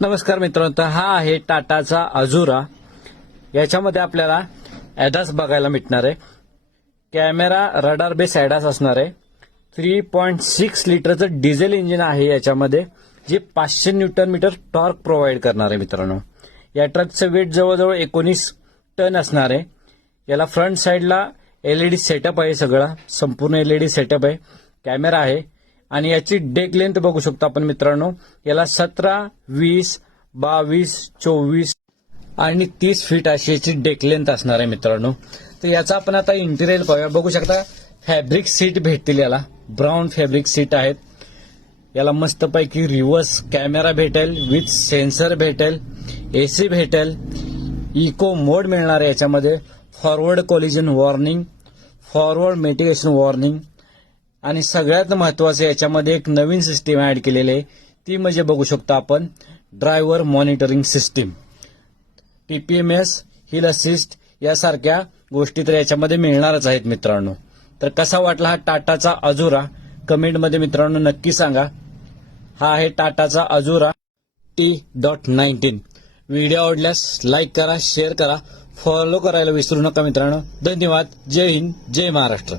नमस्कार मित्रांनो तर हा आहे टाटाचा अजुरा. याच्यामध्ये आपल्याला ॲडास बघायला मिळणार आहे. कॅमेरा रडार बेस ॲडास असणार आहे. थ्री पॉईंट सिक्स लिटरचं डिझेल इंजिन आहे याच्यामध्ये जे पाचशे न्यूटन मीटर टॉर्क प्रोव्हाइड करणार आहे मित्रांनो. या ट्रकचं वेट जवळजवळ एकोणीस टन असणार आहे. याला फ्रंट साईडला एलईडी सेटअप आहे सगळा. संपूर्ण एलईडी सेटअप आहे. कॅमेरा आहे. आणि याची डेक लेंथ बघू शकतो आपण मित्रांनो. याला सतरा वीस बावीस चोवीस आणि तीस फीट अशी याची डेक लेंथ असणार आहे मित्रांनो. तर याचा आपण आता इंटिरियर पाहूया. बघू शकता फॅब्रिक सीट भेटतील याला. ब्राऊन फॅब्रिक सीट आहेत. याला मस्तपैकी रिव्हर्स कॅमेरा भेटेल विथ सेन्सर भेटेल एसी भेटेल इको मोड मिळणार आहे याच्यामध्ये. Forward collision warning forward mitigation warning आणि सगळ्यात महत्वाचं याच्यामध्ये एक नवीन सिस्टीम ऍड केलेली आहे. ती म्हणजे बघू शकतो आपण driver monitoring system TPMS hill assist यासारख्या गोष्टी तर याच्यामध्ये मिळणारच आहेत मित्रांनो. तर कसा वाटला हा टाटाचा अजुरा? कमेंटमध्ये मित्रांनो नक्की सांगा. हा आहे टाटाचा Azura T dot nineteen video आवडल्यास लाईक करा शेअर करा. फॉलो करायला विसरू नका मित्रांनो. धन्यवाद. जय हिंद. जय महाराष्ट्र.